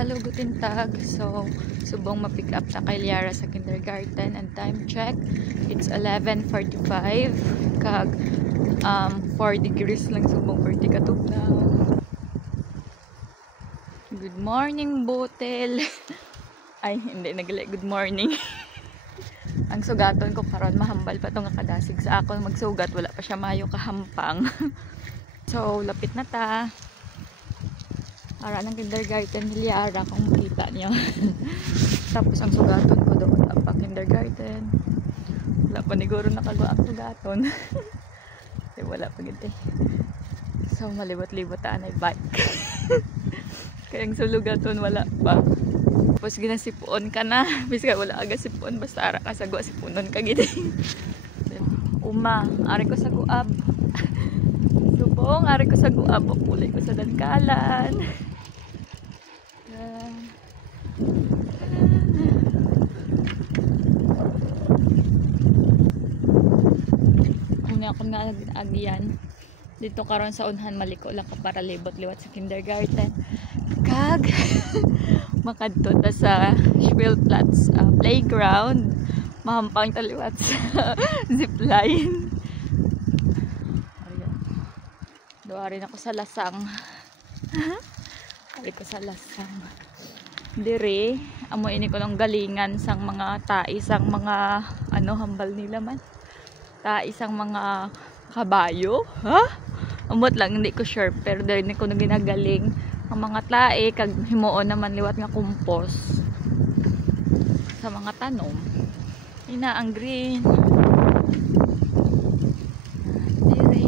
Hello, guten Tag. So, subong ma-pick up na kay Liara sa kindergarten and time check. It's 11:45. Kag 4 degrees lang subong 40 katugnaw. Good morning, Botel. Ay, hindi nagali good morning. Ang sugaton ko karon mahambal pa tong kadasig sa ako magsugat, wala pa siya mayo kahampang. So, lapit na ta. Ara ng kindergarten ni Liara kung makita niyo. Tapos ang sugaton ko doon pa kindergarten. Wala pa niguro nakagawa ang sugaton. Kasi wala pa gito. So malibot-libot taan ay bike. Kaya ang sulugaton wala pa. Tapos ginasipuon ka na. Biska wala aga sipuon basta ara ka sagwa sipunon ka gito. Uma, ari ko sa guab. Subong, ari ko sa guab. Pulay ko sa dangkalan. Muna ako nga nag-agyan dito karon sa unhan maliko lang ka para libot-liwat sa kindergarten kag makadto ta sa Spielplatz playground mahampang taliwat sa zipline. Doarin ako sa lasang. Ari ko sa lasang. Dire, amo ini ko ng galingan sang mga taisang mga ano hambal nila man. Taisang mga kabayo, ha? Amot lang hindi ko sure pero dire ni ko na ginagaling ang mga tae kag himuon naman liwat nga kompos sa mga tanom. Ina ang green. Dire.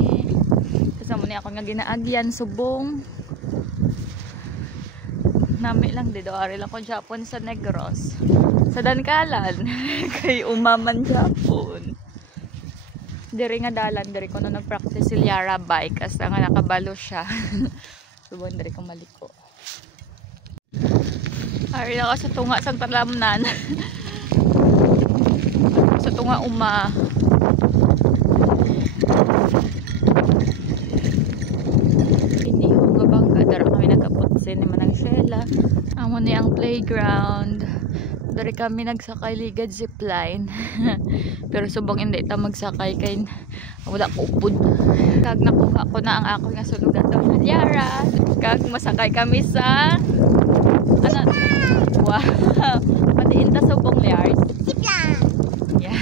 Kasama ni ako nga ginaagyan subong. Nami lang dito, ari lang ko Japon sa Negros. Sa Dankalan, kay umaman Japon. Diri nga dalan, diri ko na nag-practice si Liara bike, as nga nakabalo siya. Subon, diri ko maliko. Ari lang ako sa tunga sa talamnan. Sa tunga uma. Amo ni ang playground. Dari kami nagsakay ligad zipline. Pero subong hindi ta magsakay kay wala ko upod. Kag nakuha ko na ang ako nga sulugan daw ni Liara. Kag masakay kami sa ano? Wow. Patiin ta subong Liara. Zipline. Yeah.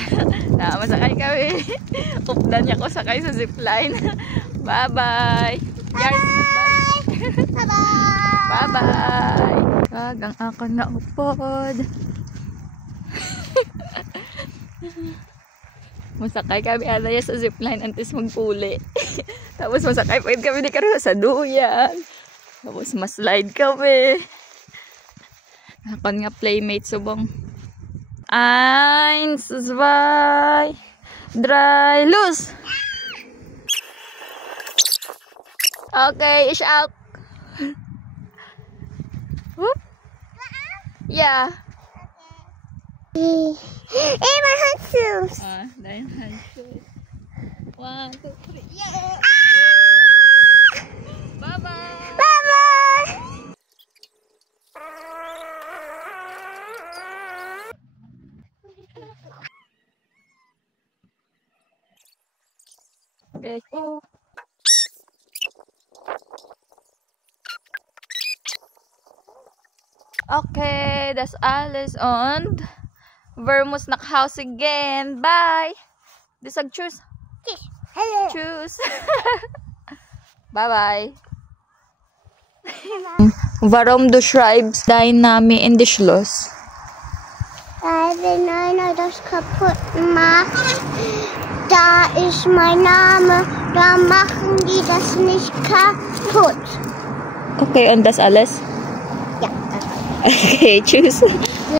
Na masakay kami. Updan niya ko sakay sa zipline. Bye-bye. Liara, bye. Bye-bye. Bye-bye! Kag ang ako na upod. Masakay kami alaya sa zipline antes magpuli. Tapos masakay pa kami di karoon sa duyan. Tapos maslide kami. Ako nga playmate subong. 1, 2, 3, los! Okay, ich out. Whoop. Yeah. Okay. My handshoes. Dahil handshoes. 1, 2, 3. Yeah. Bye-bye. Bye-bye. Okay. Oh. Okay, that's alles und wir muss nach Hause gehen. Bye. Du sag tschüss. Hello. Tschüss. Bye bye. Warum du schreibst dein Name in die Schloss? Weil wenn einer das kaputt macht, da ist mein Name, da machen die das nicht kaputt. Okay, und das alles? Ja. Okay, tschüss.